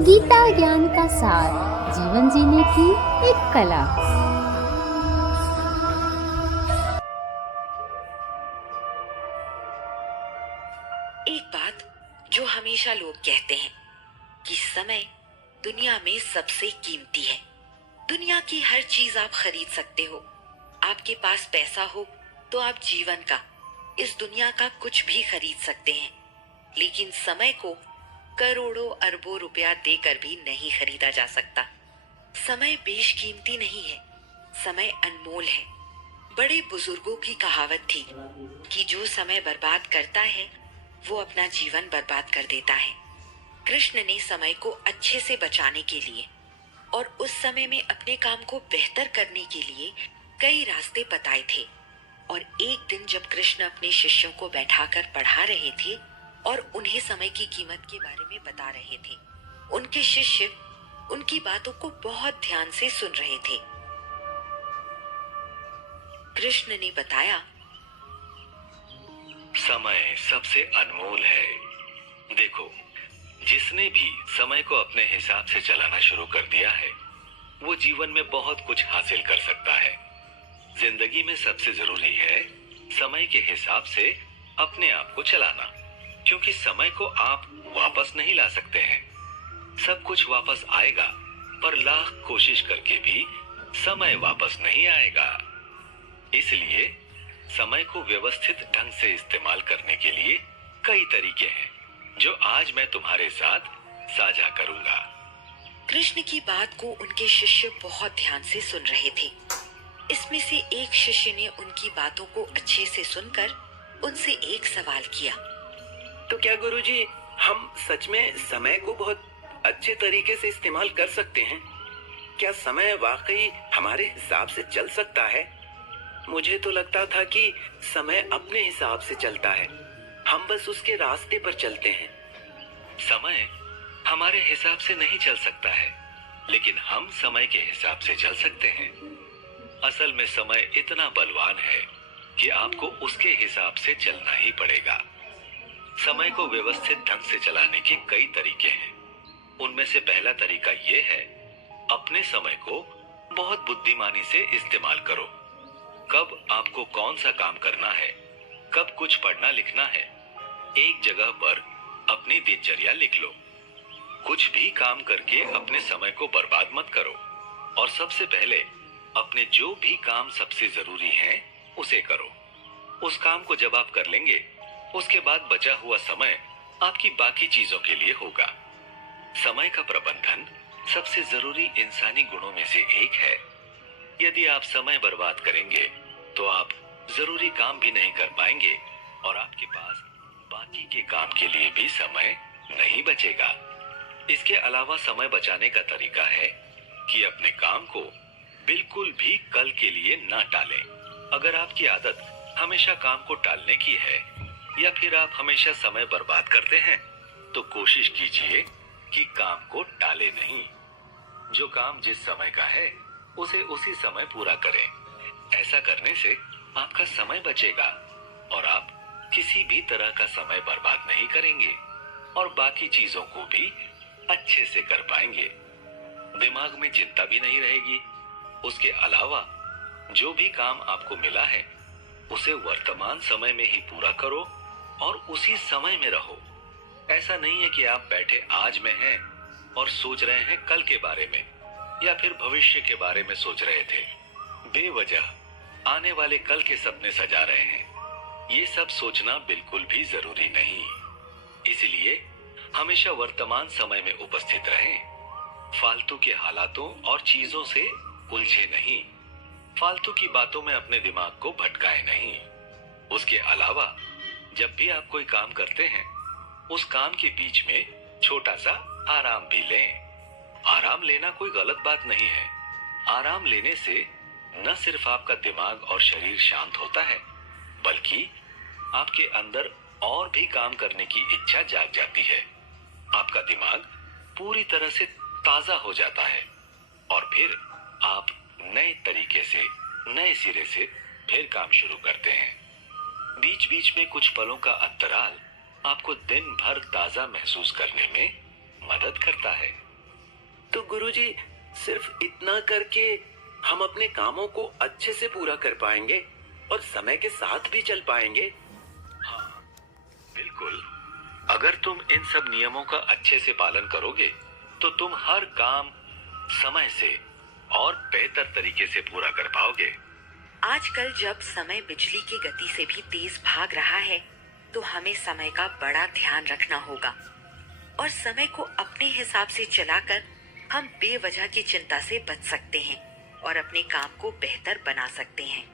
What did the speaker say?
गीता ज्ञान का सार, जीवन जीने की एक कला। एक बात जो हमेशा लोग कहते हैं कि समय दुनिया में सबसे कीमती है। दुनिया की हर चीज आप खरीद सकते हो। आपके पास पैसा हो तो आप जीवन का, इस दुनिया का कुछ भी खरीद सकते हैं, लेकिन समय को करोड़ों अरबों रुपया देकर भी नहीं खरीदा जा सकता। समय बेशकीमती नहीं है, समय अनमोल है। बड़े बुजुर्गों की कहावत थी कि जो समय बर्बाद करता है वो अपना जीवन बर्बाद कर देता है। कृष्ण ने समय को अच्छे से बचाने के लिए और उस समय में अपने काम को बेहतर करने के लिए कई रास्ते बताए थे। और एक दिन जब कृष्ण अपने शिष्यों को बैठाकर पढ़ा रहे थे और उन्हें समय की कीमत के बारे में बता रहे थे, उनके शिष्य उनकी बातों को बहुत ध्यान से सुन रहे थे। कृष्ण ने बताया, समय सबसे अनमोल है। देखो, जिसने भी समय को अपने हिसाब से चलाना शुरू कर दिया है वो जीवन में बहुत कुछ हासिल कर सकता है। जिंदगी में सबसे जरूरी है समय के हिसाब से अपने आप को चलाना, क्योंकि समय को आप वापस नहीं ला सकते हैं। सब कुछ वापस आएगा, पर लाख कोशिश करके भी समय वापस नहीं आएगा। इसलिए समय को व्यवस्थित ढंग से इस्तेमाल करने के लिए कई तरीके हैं जो आज मैं तुम्हारे साथ साझा करूंगा। कृष्ण की बात को उनके शिष्य बहुत ध्यान से सुन रहे थे। इसमें से एक शिष्य ने उनकी बातों को अच्छे से सुनकर उनसे एक सवाल किया। तो क्या गुरुजी, हम सच में समय को बहुत अच्छे तरीके से इस्तेमाल कर सकते हैं? क्या समय वाकई हमारे हिसाब से चल सकता है? मुझे तो लगता था कि समय अपने हिसाब से चलता है, हम बस उसके रास्ते पर चलते हैं। समय हमारे हिसाब से नहीं चल सकता है, लेकिन हम समय के हिसाब से चल सकते हैं। असल में समय इतना बलवान है कि आपको उसके हिसाब से चलना ही पड़ेगा। समय को व्यवस्थित ढंग से चलाने के कई तरीके हैं। उनमें से पहला तरीका ये है, अपने समय को बहुत बुद्धिमानी से इस्तेमाल करो। कब आपको कौन सा काम करना है, कब कुछ पढ़ना लिखना है, एक जगह पर अपनी दिनचर्या लिख लो। कुछ भी काम करके अपने समय को बर्बाद मत करो, और सबसे पहले अपने जो भी काम सबसे जरूरी है उसे करो। उस काम को जब आप कर लेंगे, उसके बाद बचा हुआ समय आपकी बाकी चीजों के लिए होगा। समय का प्रबंधन सबसे जरूरी इंसानी गुणों में से एक है। यदि आप समय बर्बाद करेंगे तो आप जरूरी काम भी नहीं कर पाएंगे और आपके पास बाकी के काम के लिए भी समय नहीं बचेगा। इसके अलावा समय बचाने का तरीका है कि अपने काम को बिल्कुल भी कल के लिए ना टालें। अगर आपकी आदत हमेशा काम को टालने की है या फिर आप हमेशा समय बर्बाद करते हैं, तो कोशिश कीजिए कि काम को टाले नहीं। जो काम जिस समय का है उसे उसी समय पूरा करें। ऐसा करने से आपका समय बचेगा और आप किसी भी तरह का समय बर्बाद नहीं करेंगे और बाकी चीजों को भी अच्छे से कर पाएंगे। दिमाग में चिंता भी नहीं रहेगी। उसके अलावा जो भी काम आपको मिला है उसे वर्तमान समय में ही पूरा करो और उसी समय में रहो। ऐसा नहीं है कि आप बैठे आज में हैं और सोच रहे हैं कल के बारे में या फिर भविष्य के बारे में सोच रहे थे। बेवजह आने वाले कल के सपने सजा रहे हैं। ये सब सोचना बिल्कुल भी जरूरी नहीं। इसलिए हमेशा वर्तमान समय में उपस्थित रहें। फालतू के हालातों और चीजों से उलझे नहीं। फालतू की बातों में अपने दिमाग को भटकाए नहीं। उसके अलावा जब भी आप कोई काम करते हैं, उस काम के बीच में छोटा सा आराम भी लें। आराम लेना कोई गलत बात नहीं है। आराम लेने से न सिर्फ आपका दिमाग और शरीर शांत होता है, बल्कि आपके अंदर और भी काम करने की इच्छा जाग जाती है। आपका दिमाग पूरी तरह से ताजा हो जाता है और फिर आप नए तरीके से, नए सिरे से फिर काम शुरू करते हैं। बीच बीच में कुछ पलों का अंतराल आपको दिन भर ताजा महसूस करने में मदद करता है। गुरुजी, सिर्फ इतना करके हम अपने कामों को अच्छे से पूरा कर पाएंगे और समय के साथ भी चल पाएंगे? हाँ, बिल्कुल। अगर तुम इन सब नियमों का अच्छे से पालन करोगे तो तुम हर काम समय से और बेहतर तरीके से पूरा कर पाओगे। आजकल जब समय बिजली की गति से भी तेज भाग रहा है, तो हमें समय का बड़ा ध्यान रखना होगा और समय को अपने हिसाब से चलाकर हम बेवजह की चिंता से बच सकते हैं और अपने काम को बेहतर बना सकते हैं।